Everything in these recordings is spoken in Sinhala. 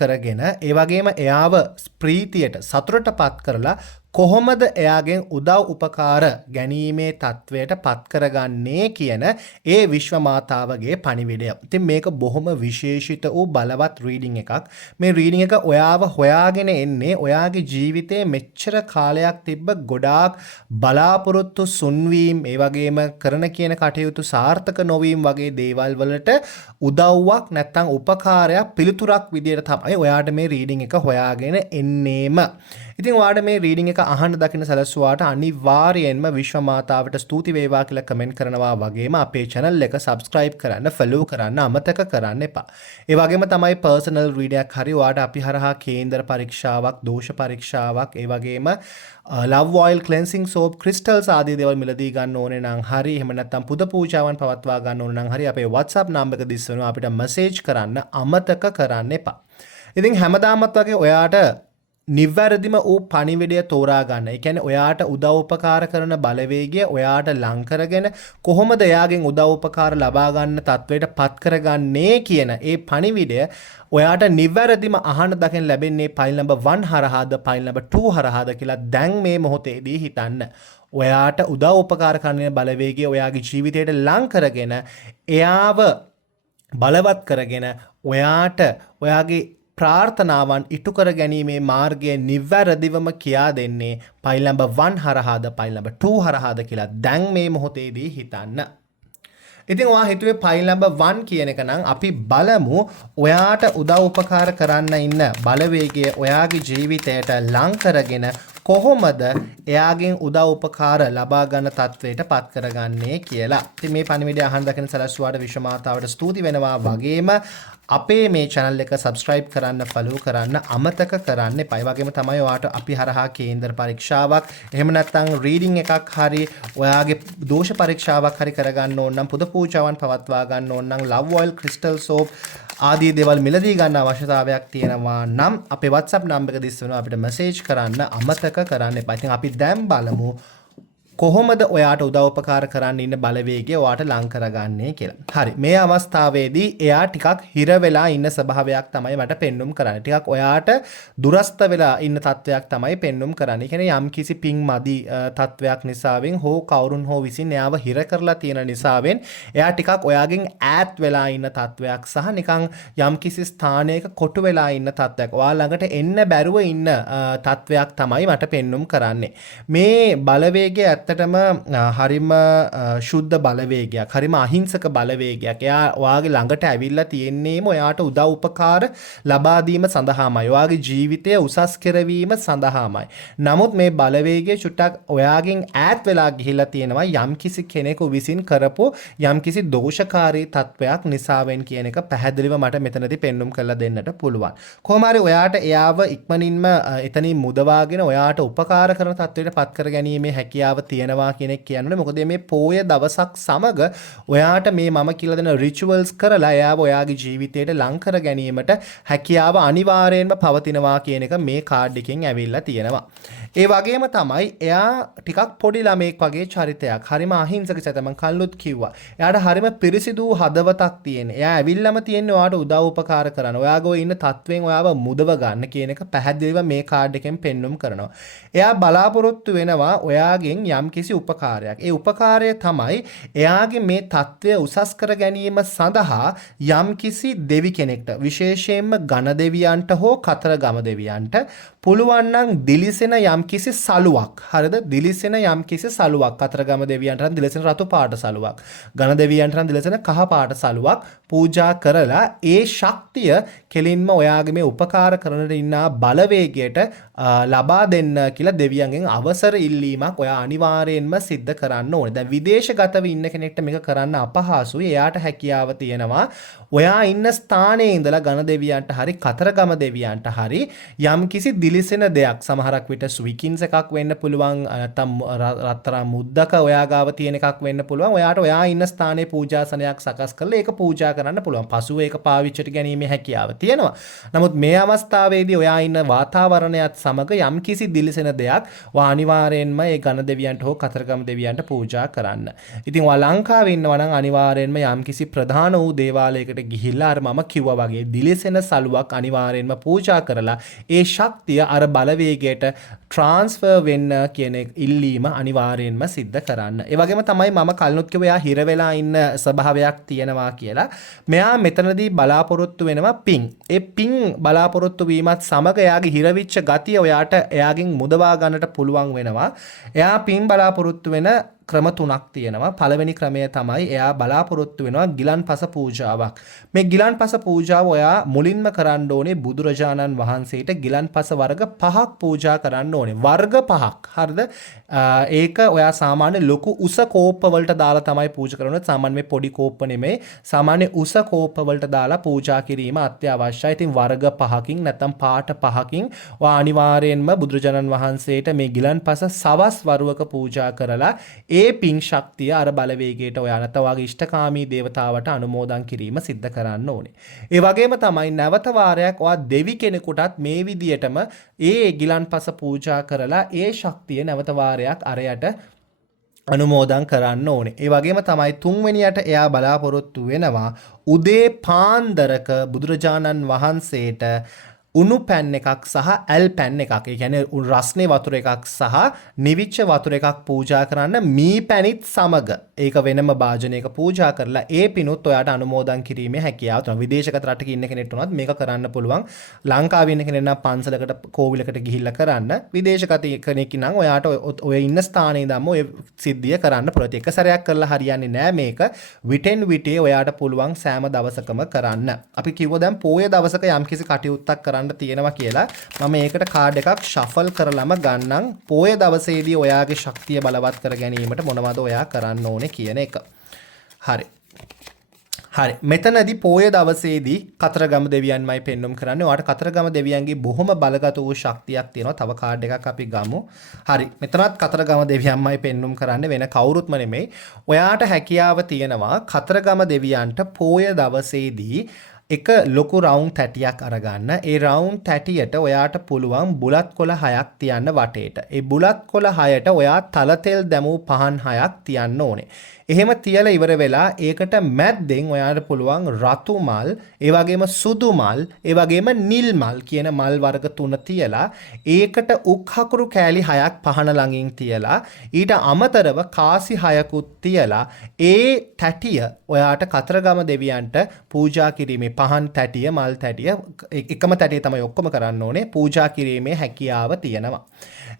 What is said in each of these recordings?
කරගෙන ඒ වගේම එයාව ප්‍රීතියට සතුටටපත් කරලා කොහොමද එයාගෙන් උදව් උපකාර ගැනීමේ තත්වයට පත් කරගන්නේ කියන ඒ විශ්ව මාතාවගේ පණිවිඩය. ඉතින් මේක බොහොම විශේෂිත වූ බලවත් රීඩින් එකක්. මේ රීඩින් එක ඔයාව හොයාගෙන එන්නේ ඔයාගේ ජීවිතයේ මෙච්චර කාලයක් තිබ්බ ගොඩාක් බලාපොරොත්තු සුන්වීම් ඒ වගේම කරන කියන කටයුතු සාර්ථක නොවීම වගේ දේවල් වලට උදව්වක් නැත්නම් උපකාරයක් පිළිතුරක් විදියට තමයි ඔයාට මේ රීඩින් එක හොයාගෙන එන්නේම. ඉතින් ඔයාට මේ රීඩින් එක අහන්න දකින්න සැලසුවාට අනිවාර්යයෙන්ම විශ්ව මාතාවට ස්තුති වේවා කියලා කමෙන්ට් කරනවා වගේම අපේ channel එක subscribe කරන්න, follow කරන්න අමතක කරන්න එපා. ඒ වගේම තමයි personal reading එකක් හරි ඔයාට අපි හරහා කේන්දර පරීක්ෂාවක්, දෝෂ පරීක්ෂාවක්, ඒ වගේම love oil cleansing soap crystals ආදී දේවල් මිලදී ගන්න ඕනේ නම් හරි, එහෙම නැත්නම් පුද පූජාවන් පවත්වා ගන්න ඕනේ නම් හරි අපේ WhatsApp number එක දිස් වෙනවා අපිට message කරන්න අමතක කරන්න එපා. ඉතින් හැමදාමත් වගේ ඔයාට නිවැරදිම වූ පණිවිඩය තෝරා ගන්න. ඒ කියන්නේ ඔයාට උදව් උපකාර කරන බලවේගය ඔයාට ලං කරගෙන කොහොමද එයාගෙන් උදව් උපකාර ලබා ගන්න තත්වයට පත් කරගන්නේ කියන ඒ පණිවිඩය ඔයාට නිවැරදිම අහන්න දකින්න ලැබෙන්නේ ෆයිල් නම්බර් 1 හරහාද ෆයිල් නම්බර් 2 හරහාද කියලා දැන් මේ මොහොතේදී හිතන්න. ඔයාට උදව් උපකාර කරන බලවේගය ඔයාගේ ජීවිතයට ලං කරගෙන එයාව බලවත් කරගෙන ඔයාට ඔයාගේ ප්‍රාර්ථනාවන් ඉටු කර ගැනීමේ මාර්ගය නිවැරදිවම කියා දෙන්නේ ෆයිල් නම්බර් 1 හරහාද ෆයිල් නම්බර් 2 හරහාද කියලා දැන් මේ මොහොතේදී හිතන්න. ඉතින් ඔයා හිතුවේ ෆයිල් නම්බර් 1 කියන එක නම් අපි බලමු ඔයාට උදව් උපකාර කරන්න ඉන්න බලවේගය ඔයාගේ ජීවිතයට ලං කරගෙන කොහොමද එයාගෙන් උදව් උපකාර ලබා ගන්න තත්වයට පත් කරගන්නේ කියලා. ඉතින් මේ පණිවිඩය අහන්න දකින සලස්වාට විශ්ව මාතාවට ස්තුති වෙනවා වගේම අපේ මේ channel එක subscribe කරන්න, follow කරන්න අමතක කරන්න එපා. ඒ වගේම තමයි ඔයාට අපි හරහා කේන්දර පරීක්ෂාවක්, එහෙම නැත්නම් reading එකක් හරි, ඔයාගේ දෝෂ පරීක්ෂාවක් හරි කරගන්න ඕන නම්, පුද පූජාවන් පවත්වා ගන්න ඕන නම්, love oil crystal soap ආදී දේවල් මිලදී ගන්න අවශ්‍යතාවයක් තියෙනවා නම් අපේ WhatsApp number එක දිස් වෙනවා අපිට message කරන්න අමතක කරන්න එපා. ඉතින් අපි දැන් බලමු කොහොමද ඔයාට උදව් උපකාර කරන්න ඉන්න බලවේගය ඔයාට ලං කරගන්නේ කියලා. හරි. මේ අවස්ථාවේදී එයා ටිකක් හිර වෙලා ඉන්න ස්වභාවයක් තමයි මට පෙන්눔 කරන්නේ. ටිකක් ඔයාට දුරස්ත වෙලා ඉන්න තත්වයක් තමයි පෙන්눔 කරන්නේ. කියන්නේ යම් කිසි පිං මදි තත්වයක් නිසාවෙන් හෝ කවුරුන් හෝ විසින් එයාව හිර කරලා තියෙන නිසාවෙන් එයා ටිකක් ඔයාගෙන් ඈත් වෙලා ඉන්න තත්වයක් සහ නිකන් යම් කිසි ස්ථානයක කොටු වෙලා ඉන්න තත්වයක්. ඔයා ළඟට එන්න බැරුව ඉන්න තත්වයක් තමයි මට පෙන්눔 කරන්නේ. මේ බලවේගය ඇත්තටම හරිම ශුද්ධ බලවේගයක්, හරිම අහිංසක බලවේගයක්. එයා ඔයාගේ ළඟට ඇවිල්ලා තියෙන්නේම ඔයාට උදව් උපකාර ලබා දීම සඳහාමයි, ඔයාගේ ජීවිතය උසස් කරවීම සඳහාමයි. නමුත් මේ බලවේගය චුට්ටක් ඔයාගෙන් ඈත් වෙලා ගිහිල්ලා තියෙනවා යම්කිසි කෙනෙකු විසින් කරපු යම්කිසි දෝෂකාරී තත්වයක් නිසාවෙන් කියන එක පැහැදිලිව මට මෙතනදී පෙන්눔 කරලා දෙන්නට පුළුවන්. කොහොම හරි ඔයාට එයාව ඉක්මනින්ම එතනින් මුදවාගෙන ඔයාට උපකාර කරන තත්වයට පත් කර ගැනීමේ හැකියාව තියෙනවා කෙනෙක් කියන්නේ. මොකද මේ පෝය දවසක් සමග ඔයාට මේ මම කියලා දෙන රිචුවල්ස් කරලා එයාව ඔයාගේ ජීවිතයට ලං කර ගැනීමට හැකියාව අනිවාර්යයෙන්ම පවතිනවා කියන එක මේ කාඩ් එකෙන් ඇවිල්ලා තියෙනවා. ඒ වගේම තමයි එයා ටිකක් පොඩි ළමෙක් වගේ චරිතයක්. හරිම අහිංසක චරිතයක්. මම කල්ලුත් කිව්වා. එයාට හරිම පිරිසිදු හදවතක් තියෙන. එයා ඇවිල්ලාම තියෙන්නේ ඔයාට උදව් උපකාර කරන. ඔයාගෝ ඉන්න තත්වෙන් ඔයාව මුදව ගන්න කියන එක පැහැදිලිව මේ කාඩ් එකෙන් පෙන්눔 කරනවා. එයා බලාපොරොත්තු වෙනවා ඔයාගෙන් යම්කිසි උපකාරයක්. ඒ උපකාරය තමයි එයාගේ මේ තත්ත්වය උසස් කර ගැනීම සඳහා යම්කිසි දෙවි කෙනෙක්ට, විශේෂයෙන්ම ඝන දෙවියන්ට හෝ කතරගම දෙවියන්ට පුළුවන් නම් දිලිසෙන යම්කිසි සලුවක්, හරිද? දිලිසෙන යම්කිසි සලුවක්, කතරගම දෙවියන්ට නම් දිලිසෙන රතු පාට සලුවක්, ඝන දෙවියන්ට නම් දිලිසෙන කහ පාට සලුවක් පූජා කරලා ඒ ශක්තිය කෙලින්ම ඔයාගේ මේ උපකාර කරනට ඉන්න බලවේගයට ලබා දෙන්න කියලා දෙවියන්ගෙන් අවසර ඉල්ලීමක් ඔයා අනිවාර්යයෙන්ම සිද්ධ කරන්න ඕනේ. දැන් විදේශගතව ඉන්න කෙනෙක්ට මේක කරන්න අපහසුයි. එයාට හැකියාව තියෙනවා ඔයා ඉන්න ස්ථානයේ ඉඳලා ඝන දෙවියන්ට හරි කතරගම දෙවියන්ට හරි යම්කිසි දිලිසෙන දෙයක්, සමහරක් විට ස්විකින්ස් එකක් වෙන්න පුළුවන්, නැත්නම් රත්තරන් මුද්දක ඔයා ගාව තියෙන එකක් වෙන්න පුළුවන්. ඔයාට ඔයා ඉන්න ස්ථානයේ පූජාසනයක් සකස් කරලා ඒක පූජා කරන්න පුළුවන්. පසුව ඒක පාවිච්චිට ගැනීමේ හැකියාව තියෙනවා. නමුත් මේ අවස්ථාවේදී ඔයා ඉන්න වාතාවරණයත් සමග යම්කිසි දිලිසෙන දෙයක් ඔයා අනිවාර්යයෙන්ම ඒ ඝන දෙවියන්ට හෝ කතරගම දෙවියන්ට පූජා කරන්න. ඉතින් ඔයා ලංකාවේ ඉන්නවා නම් අනිවාර්යෙන්ම යම්කිසි ප්‍රධාන වූ දේවාලයකට ගිහිල්ලා අර මම කිව්වා වගේ දිලිසෙන සලුවක් අනිවාර්යෙන්ම පූජා කරලා ඒ ශක්තිය අර බලවේගයට ට්‍රාන්ස්ෆර් වෙන්න කියන ඉල්ලීම අනිවාර්යෙන්ම සිද්ධ කරන්න. ඒ වගේම තමයි මම කලිනුත් කිව්වා එයා හිර වෙලා ඉන්න ස්වභාවයක් තියෙනවා කියලා. මෙයා මෙතනදී බලාපොරොත්තු වෙනවා පිං. ඒ පිං බලාපොරොත්තු වීමත් සමග එයාගේ හිරවිච්ච ගතිය ඔයාට එයාගෙන් මුදවා ගන්නට පුළුවන් වෙනවා. එයා පිං බලාපොරොත්තු වෙන ක්‍රම තුනක් තියෙනවා. පළවෙනි ක්‍රමය තමයි එයා බලාපොරොත්තු වෙනවා ගිලන්පස පූජාවක්. මේ ගිලන්පස පූජාව ඔයා මුලින්ම කරන්න ඕනේ බුදුරජාණන් වහන්සේට ගිලන්පස වර්ග 5ක් පූජා කරන්න ඕනේ. වර්ග 5ක්. හරිද? ඒක ඔයා සාමාන්‍ය ලොකු උස කෝප්ප වලට දාලා තමයි පූජා කරන්නේ. සාමාන්‍ය මේ පොඩි කෝප්ප නෙමෙයි. සාමාන්‍ය උස කෝප්ප වලට දාලා පූජා කිරීම අත්‍යවශ්‍යයි. ඉතින් වර්ග 5කින් නැත්නම් පාට 5කින් ඔයා අනිවාර්යයෙන්ම බුදුරජාණන් වහන්සේට මේ ගිලන්පස සවස් වරුවක පූජා කරලා ඒ පිං ශක්තිය අර බලවේගයට ඔයා නැත්නම් ඔයාගේ ඉෂ්ඨකාමී දේවතාවට අනුමෝදන් කිරීම සිද්ධ කරන්න ඕනේ. ඒ වගේම තමයි නැවත වාරයක් ඔයා දෙවි කෙනෙකුටත් මේ විදියටම ඒ ගිලන්පස පූජා කරලා ඒ ශක්තිය නැවත වාරයක් අරයට අනුමෝදන් කරන්න ඕනේ. ඒ වගේම තමයි තුන්වෙනියට එයා බලාපොරොත්තු වෙනවා උදේ පාන්දරක බුදුරජාණන් වහන්සේට උණු පැන් එකක් සහ ඇල් පැන් එකක්. ඒ කියන්නේ රස්නේ වතුර එකක් සහ නිවිච්ච වතුර එකක් පූජා කරන්න මී පැණිත් සමග. ඒක වෙනම භාජනයක පූජා කරලා ඒ පිනුත් ඔයාට අනුමෝදන් කිරීමේ හැකියාව තියෙනවා. විදේශගත රටක ඉන්න කෙනෙක්ට උනත් මේක කරන්න පුළුවන්. ලංකාවේ ඉන්න කෙනෙක් නම් පන්සලකට කෝවිලකට ගිහිල්ලා කරන්න. විදේශගත කෙනෙක් නම් ඔයාට ඔය ඉන්න ස්ථානයේ ඉඳන්ම ඔය සිද්ධිය කරන්න පුළුවන්. එක සැරයක් කරලා හරියන්නේ නැහැ මේක. විටෙන් විටේ ඔයාට පුළුවන් සෑම දවසකම කරන්න. අපි කිව්ව දැන් පොයේ දවසක යම්කිසි කටයුත්තක් කරන්න තියෙනවා කියලා මම ඒකට කාඩ් එකක් ෂෆල් කරලම ගන්නම්. පොය දවසේදී ඔයාගේ ශක්තිය බලවත් කර ගැනීමට මොනවද ඔයා කරන්න ඕනේ කියන එක. හරි. හරි. මෙතනදී පොය දවසේදී කතරගම දෙවියන්මයි පෙන්වුම් කරන්නේ. ඔයාට කතරගම දෙවියන්ගේ බොහොම බලගත වූ ශක්තියක් තියෙනවා. තව කාඩ් එකක් අපි ගමු. හරි. මෙතනත් කතරගම දෙවියන්මයි පෙන්වුම් කරන්නේ වෙන කවුරුත්ම නෙමෙයි. ඔයාට හැකියාව තියෙනවා කතරගම දෙවියන්ට පොය දවසේදී එක ලොකු රවුන්ඩ් තැටියක් අරගන්න. ඒ රවුන්ඩ් තැටියට ඔයාට පුළුවන් බුලත් කොළ 6ක් තියන්න වටේට. ඒ බුලත් කොළ 6ට ඔයා තල තෙල් දැමූ පහන් 6ක් තියන්න ඕනේ. එහෙම තියලා ඉවර වෙලා ඒකට මැද්දෙන් ඔයාට පුළුවන් රතු මල්, ඒ වගේම සුදු මල්, ඒ වගේම නිල් මල් කියන මල් වර්ග 3 තියලා ඒකට උක් හකුරු කෑලි 6ක් පහන ළඟින් තියලා ඊට අමතරව කාසි 6කුත් තියලා ඒ තැටිය ඔයාට කතරගම දෙවියන්ට පූජා කිරීමේ පහන් තැටිය, මල් තැටිය එකම තැටිය තමයි ඔක්කොම කරන්න ඕනේ. පූජා කිරීමේ හැකියාව තියෙනවා.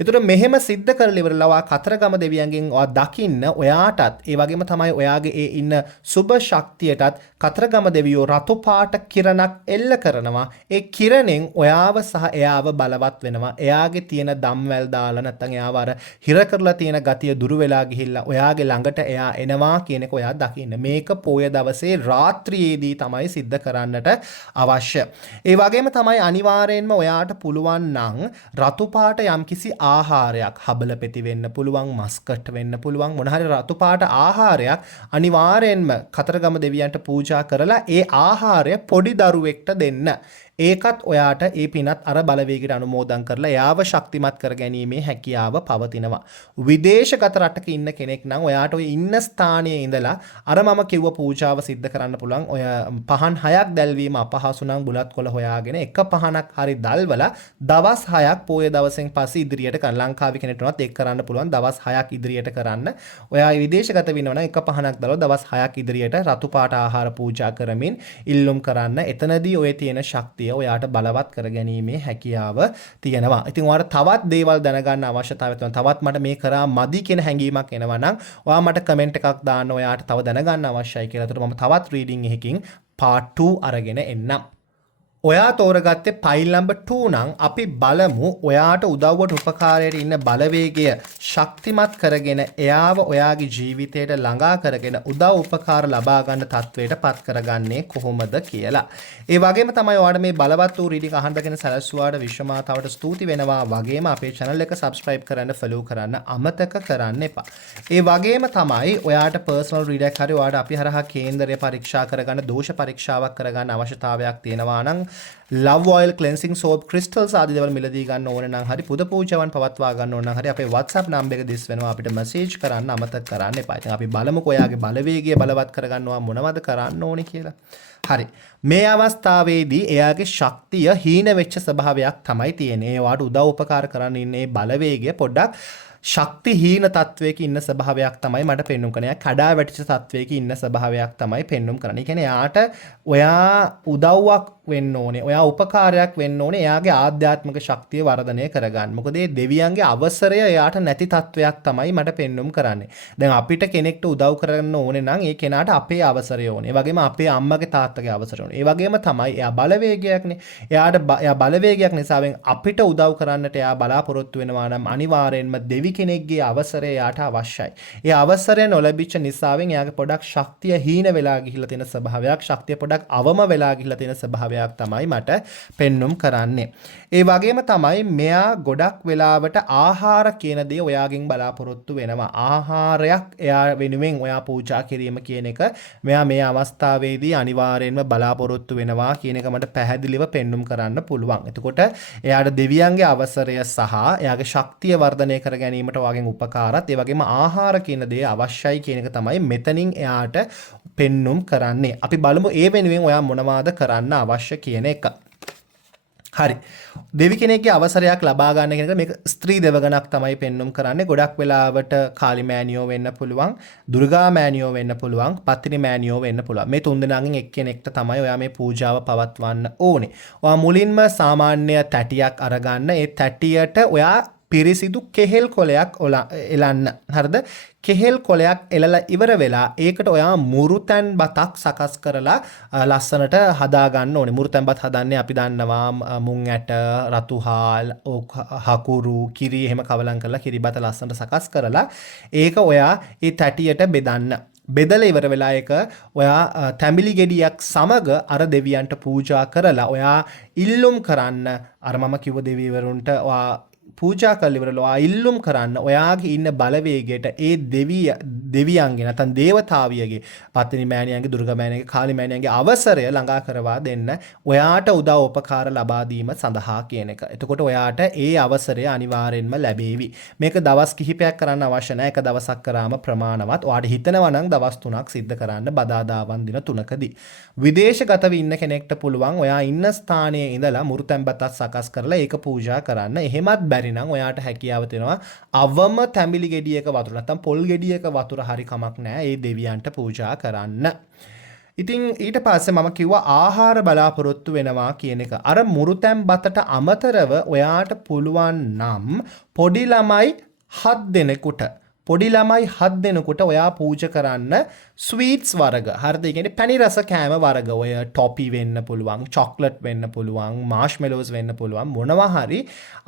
ඒතර මෙහෙම සිද්ධ කරලා ඉවරලා කතරගම දෙවියන්ගෙන් ඔයා දකින්න ඔයාටත් ඒ වගේම තමයි ඔයාගේ ඒ ඉන්න සුබ ශක්තියටත් කතරගම දෙවියෝ රතු පාට කිරණක් එල්ල කරනවා. ඒ කිරණෙන් ඔයාව සහ එයාව බලවත් වෙනවා. එයාගේ තියෙන ධම්වැල් දාලා නැත්නම් එයාව අර හිර කරලා තියෙන ගතිය දුරු වෙලා ගිහිල්ලා ඔයාගේ ළඟට එයා එනවා කියන එක ඔයා දකින්න. මේක පොය දවසේ රාත්‍රියේදී තමයි සිද්ධ කරන්නට අවශ්‍ය. ඒ වගේම තමයි අනිවාර්යයෙන්ම ඔයාට පුළුවන් නම් රතු පාට යම්කිසි ආහාරයක්, හබල පෙති වෙන්න පුළුවන්, මස්කට් වෙන්න පුළුවන්, මොන හරි රතු පාට ආහාරයක් අනිවාර්යෙන්ම කතරගම දෙවියන්ට පූජා කරලා ඒ ආහාරය පොඩි දරුවෙක්ට දෙන්න. ඒකත් ඔයාට ඒ පිනත් අර බලවේගයට අනුමෝදන් කරලා යාව ශක්තිමත් කර ගැනීමේ හැකියාව පවතිනවා. විදේශගත රටක ඉන්න කෙනෙක් නම් ඔයාට ඔය ඉන්න ස්ථානයේ ඉඳලා අර මම කිව්ව පූජාව සිද්ධ කරන්න පුළුවන්. ඔය පහන් 6ක් දැල්වීම අපහසු නම් බුලත් කොළ හොයාගෙන එක පහනක් හරි දැල්වලා දවස් 6ක් පොය දවසෙන් පස්සේ ඉදිරියට කරන්න. ලංකාවේ කෙනෙක්ට උනත් ඒක කරන්න පුළුවන්. දවස් 6ක් ඉදිරියට කරන්න. ඔයා විදේශගත වෙනවා නම් එක පහනක් දැල්වලා දවස් 6ක් ඉදිරියට රතු පාට ආහාර පූජා කරමින් ඉල්ලුම් කරන්න. එතනදී ඔය තියෙන ශක්තිය ඔයාට බලවත් කර ගැනීමේ හැකියාව තියෙනවා. ඉතින් ඔයාට තවත් දේවල් දැනගන්න අවශ්‍යතාවය තියෙනවා. තවත් මට මේ කරා මදි කියන හැඟීමක් එනවා නම් ඔයා මට කමෙන්ට් එකක් දාන්න ඔයාට තව දැනගන්න අවශ්‍යයි කියලා. ඒකට මම තවත් රීඩින් එකකින් part 2 අරගෙන එන්නම්. ඔයා තෝරගත්තේ ෆයිල් නම්බර් 2 නම් අපි බලමු ඔයාට උදව්වට උපකාරයට ඉන්න බලවේගය ශක්තිමත් කරගෙන එයාව ඔයාගේ ජීවිතයට ළඟා කරගෙන උදව් උපකාර ලබා ගන්න තත්වයට පත් කරගන්නේ කොහොමද කියලා. ඒ වගේම තමයි ඔයාට මේ බලවත් වූ රීඩින් අහන්න දෙන සැලසුවාට විශ්වමාතාවට ස්තුති වෙනවා. වගේම අපේ channel එක subscribe කරන්න, follow කරන්න අමතක කරන්න එපා. ඒ වගේම තමයි ඔයාට personal reader එකක් හරි ඔයාට අපි හරහා කේන්දරය පරීක්ෂා කරගන්න, දෝෂ පරීක්ෂාවක් කරගන්න අවශ්‍යතාවයක් තියෙනවා නම් love oil cleansing soap crystals ආදී දේවල් මිලදී ගන්න ඕන නම් හරි පුද පූජාවන් පවත්වා ගන්න ඕන නම් හරි අපේ WhatsApp number එක දිස් වෙනවා අපිට message කරන්න අමතක කරන්න එපා. ඉතින් අපි බලමුකෝ ඔයාගේ බලවේගය බලවත් කරගන්නවා මොනවද කරන්න ඕනේ කියලා. හරි. මේ අවස්ථාවේදී එයාගේ ශක්තිය හීන වෙච්ච ස්වභාවයක් තමයි තියෙන්නේ. ඒවට උදව් උපකාර කරන්න ඉන්නේ බලවේගය පොඩ්ඩක් ශක්ති හීන තත්වයක ඉන්න ස්වභාවයක් තමයි මට පෙන්눔 කරන්නේ. කඩා වැටිච්ච තත්වයක ඉන්න ස්වභාවයක් තමයි පෙන්눔 කරන්නේ. ඒ කියන්නේ යාට ඔයා උදව්වක් වෙන්න ඕනේ. ඔයා උපකාරයක් වෙන්න ඕනේ. එයාගේ ආධ්‍යාත්මික ශක්තිය වර්ධනය කරගන්න. මොකද මේ දෙවියන්ගේ අවසරය එයාට නැති තත්වයක් තමයි මට පෙන්눔 කරන්නේ. දැන් අපිට කෙනෙක්ට උදව් කරන්න ඕනේ නම් ඒ කෙනාට අපේ අවසරය ඕනේ. ඒ වගේම අපේ අම්මගේ තාත්තගේ අවසරය ඕනේ. ඒ වගේම තමයි එයා බලවේගයක්නේ. එයා බලවේගයක් නිසාවෙන් අපිට උදව් කරන්නට එයා බලාපොරොත්තු වෙනවා නම් අනිවාර්යෙන්ම දෙවි කෙනෙක්ගේ අවසරය යාට අවශ්‍යයි. ඒ අවසරය නොලැබිච්ච නිසාවෙන් එයාගේ පොඩක් ශක්තිය හීන වෙලා ගිහිල්ලා තියෙන ස්වභාවයක්, ශක්තිය පොඩක් අවම වෙලා ගිහිල්ලා තියෙන ස්වභාවයක් තමයි මට පෙන්눔 කරන්නේ. ඒ වගේම තමයි මෙයා ගොඩක් වෙලාවට ආහාර කියන දේ ඔයාගෙන් බලාපොරොත්තු වෙනවා. ආහාරයක් එයා වෙනුවෙන් ඔයා පූජා කිරීම කියන එක මෙයා මේ අවස්ථාවේදී අනිවාර්යෙන්ම බලාපොරොත්තු වෙනවා කියන එක මට පැහැදිලිව පෙන්눔 කරන්න පුළුවන්. එතකොට එයාට දෙවියන්ගේ අවසරය සහ එයාගේ ශක්තිය වර්ධනය කර ගැනීමට වගේ උපකාරات ඒ වගේම ආහාර කියන දේ අවශ්‍යයි කියන එක තමයි මෙතනින් එයාට පෙන්눔 කරන්නේ. අපි බලමු ඒ වෙනුවෙන් ඔයා මොනවාද කරන්න අවශ්‍ය කියන එක. හරි. දෙවි කෙනෙක්ගේ අවසරයක් ලබා ගන්න කෙනෙක් මේක ස්ත්‍රී දෙවගණක් තමයි පෙන්눔 කරන්නේ. ගොඩක් වෙලාවට කාලි මෑනියෝ වෙන්න පුළුවන්, දුර්ගා මෑනියෝ වෙන්න පුළුවන්, පත්තිනි මෑනියෝ වෙන්න පුළුවන්. මේ තුන් දෙනාගෙන් එක්කෙනෙක්ට තමයි ඔයා මේ පූජාව පවත්වන්න ඕනේ. ඔයා මුලින්ම සාමාන්‍ය තැටියක් අරගන්න. ඒ තැටියට ඔයා පිරිසිදු කෙහෙල් කොලයක් එලන්න. හරිද? කෙහෙල් කොලයක් එලලා ඉවර වෙලා ඒකට ඔයා මුරුතැන් බතක් සකස් කරලා ලස්සනට හදා ගන්න ඕනේ. මුරුතැන් බත් හදන්නේ අපි දන්නවා මුං ඇට, රතු හාල්, හකුරු, කිරි එහෙම කවලම් කරලා කිරි බත ලස්සනට සකස් කරලා ඒක ඔයා ඒ තැටියට බෙදන්න. බෙදලා ඉවර වෙලා ඒක ඔයා තැඹිලි ගෙඩියක් සමග අර දෙවියන්ට පූජා කරලා ඔයා ඉල්ලුම් කරන්න. අර මම කිව්ව දෙවිවරුන්ට ඔයා පූජා කරලා ඉවරලා ඉල්ලුම් කරන්න ඔයාගේ ඉන්න බලවේගයට ඒ දෙවියන්ගේ නැත්නම් දේවතාවියගේ පත්තිනි මෑණියන්ගේ, දුර්ගා මෑණියන්ගේ, කාලි මෑණියන්ගේ අවසරය ළඟා කරවා දෙන්න ඔයාට උදව් උපකාර ලබා දීම සඳහා කියන එක. එතකොට ඔයාට ඒ අවසරය අනිවාර්යෙන්ම ලැබේවි. මේක දවස් කිහිපයක් කරන්න අවශ්‍ය නැහැ. එක දවසක් කරාම ප්‍රමාණවත්. ඔයාට හිතනවා නම් දවස් 3ක් සිද්ධ කරන්න බදාදාවන් දින 3කදී. විදේශගතව ඉන්න කෙනෙක්ට පුළුවන් ඔයා ඉන්න ස්ථානයේ ඉඳලා මුරුතැන් බතක් සකස් කරලා ඒක පූජා කරන්න. එහෙමත් බැරි නම් ඔයාට හැකියාව තියෙනවා අවම තැඹිලි ගෙඩියක වතුර නැත්නම් පොල් ගෙඩියක වතුර හරි කමක් නැහැ ඒ දෙවියන්ට පූජා කරන්න. ඉතින් ඊට පස්සේ මම කිව්වා ආහාර බලාපොරොත්තු වෙනවා කියන එක. අර මුරුතැන් බතට අමතරව ඔයාට පුළුවන් නම් පොඩි ළමයි 7 දෙනෙකුට ඔයා පූජා කරන්න ස්වීට්ස් වර්ග. හරිද? ඒ කියන්නේ පැණි රස කෑම වර්ග. ඔය ටොපි වෙන්න පුළුවන්, චොක්ලට් වෙන්න පුළුවන්, මාෂ්මෙලෝස් වෙන්න පුළුවන්. මොනවා හරි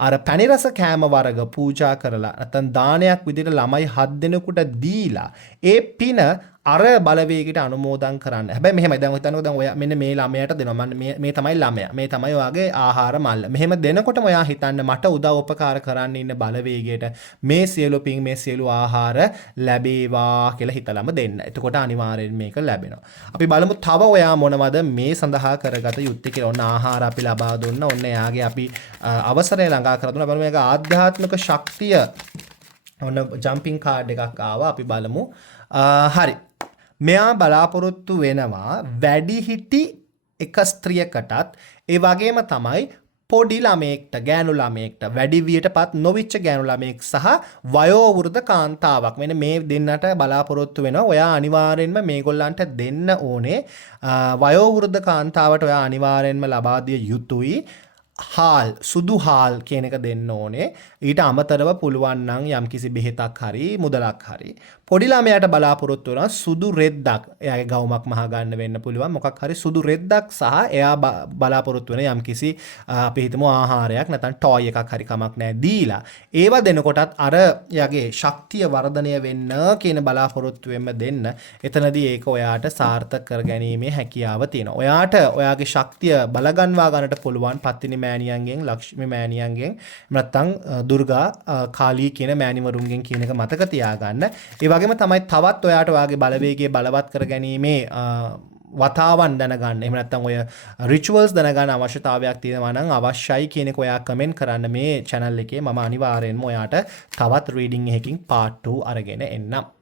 අර පැණි රස කෑම වර්ග පූජා කරලා නැත්නම් දානයක් විදිහට ළමයි 7 දෙනෙකුට දීලා ඒ පින අර බලවේගයට අනුමෝදන් කරන්න. හැබැයි මෙහෙමයි දැන් හිතන්නකෝ දැන් ඔයා මෙන්න මේ ළමයාට දෙනවා. මේ තමයි ළමයා. මේ තමයි ඔයාගේ ආහාර මල්ල. මෙහෙම දෙනකොටම ඔයා හිතන්න මට උදව් උපකාර කරන්න ඉන්න බලවේගයට මේ සියලු පින් මේ සියලු ආහාර ලැබේවා කියලා හිතලම දෙන්න. එතකොට අනිවාර්යෙන් මේක ලැබෙනවා. අපි බලමු තව ඔයා මොනවද මේ සඳහා කරගත යුත්තේ කියලා. ඔන්න ආහාර අපි ලබා දුන්න. ඔන්න එයාගේ අපි අවසරය ළඟා කර දුන්නා. බලමු මේක ආධ්‍යාත්මික ශක්තිය. ඔන්න ජම්පින් කාඩ් එකක් ආවා. අපි බලමු. හරි. මෙයා බලාපොරොත්තු වෙනවා වැඩිහිටි එක ස්ත්‍රියකටත් ඒ වගේම තමයි පොඩි ළමයෙක්ට, ගෑනු ළමයෙක්ට, වැඩි වියටපත් නොවිච්ච ගෑනු ළමයෙක් සහ වයෝවෘද්ධ කාන්තාවක් මෙන්න මේ දෙන්නට බලාපොරොත්තු වෙනවා. ඔයා අනිවාර්යෙන්ම මේගොල්ලන්ට දෙන්න ඕනේ වයෝවෘද්ධ කාන්තාවට ඔයා අනිවාර්යෙන්ම ලබා දිය යුතුයි හාල්, සුදු හාල් කියන එක දෙන්න ඕනේ. ඊට අමතරව පුළුවන් නම් යම්කිසි බෙහෙතක් හරි මුදලක් හරි පොඩි ළමයාට බලාපොරොත්තු වෙනවා සුදු රෙද්දක්. එයාගේ ගවුමක් මහ ගන්න වෙන්න පුළුවන්. මොකක් හරි සුදු රෙද්දක් සහ එයා බලාපොරොත්තු වෙන යම්කිසි අපි හිතමු ආහාරයක් නැත්නම් ටොයි එකක් හරි කමක් නැහැ දීලා ඒවා දෙනකොටත් අර එයාගේ ශක්තිය වර්ධනය වෙන්න කියන බලාපොරොත්තුවෙන්ම දෙන්න. එතනදී ඒක ඔයාට සාර්ථක කරගැනීමේ හැකියාව තියෙනවා. ඔයාට ඔයාගේ ශක්තිය බලගන්වා ගන්නට පුළුවන් පත්තිනි මෑණියන්ගෙන්, ලක්ෂ්මී මෑණියන්ගෙන් නැත්නම් දුර්ගා, කාලී කියන මෑණිවරුන්ගෙන් කියන එක මතක තියාගන්න. ඒ වගේම තමයි තවත් ඔයාට ඔයාගේ බලවේගය බලවත් කරගැනීමේ වතාවන් දැනගන්න එහෙම නැත්නම් ඔය රිචුවල්ස් දැනගන්න අවශ්‍යතාවයක් තියෙනවා නම් අවශ්‍යයි කියන එක ඔයා කමෙන්ට් කරන්න මේ channel එකේ. මම අනිවාර්යෙන්ම ඔයාට තවත් රීඩින් එකකින් part 2 අරගෙන එන්නම්.